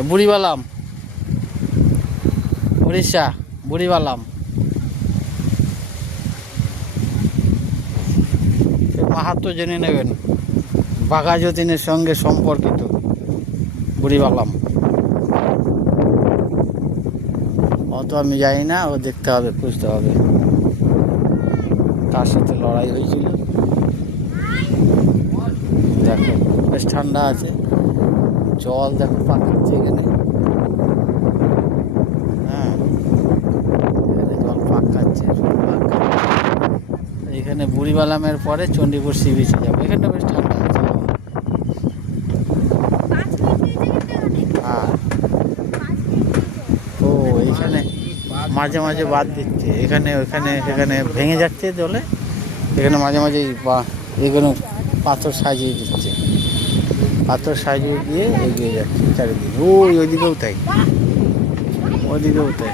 বুড়িবালাম। উড়িষ্যা, বুড়িবালাম। মাহাত্ম জেনে নেবেন বাঘা যতীনের সঙ্গে সম্পর্কিত বুড়িবালাম। অত আমি জানি না, ও দেখতে হবে খুঁজতে হবে। তার সাথে লড়াই হয়েছিল? দেখো, বেশ ঠান্ডা আছে। জল দেখো পাকাচ্ছে এখানে হ্যাঁ এখানে জল পাক খাচ্ছে জল পাক খাচ্ছে। এখানে বুড়িবালামের পরে চণ্ডীপুর সি বিচে যাব। এখানটা বেশ ঠান্ডা আছে। হ্যাঁ। ও এইখানে মাঝে মাঝে বাদ দিচ্ছে। এখানে, ওখানে সেখানে ভেঙে যাচ্ছে জলে। এখানে মাঝে মাঝে বা- এগুলো পাথর সাজিয়ে দিচ্ছে। পাথর সাজিয়ে দিয়ে এগিয়ে যাচ্ছে চারিদিকে। ওই ওইদিকেও তাই। ওইদিকেও তাই।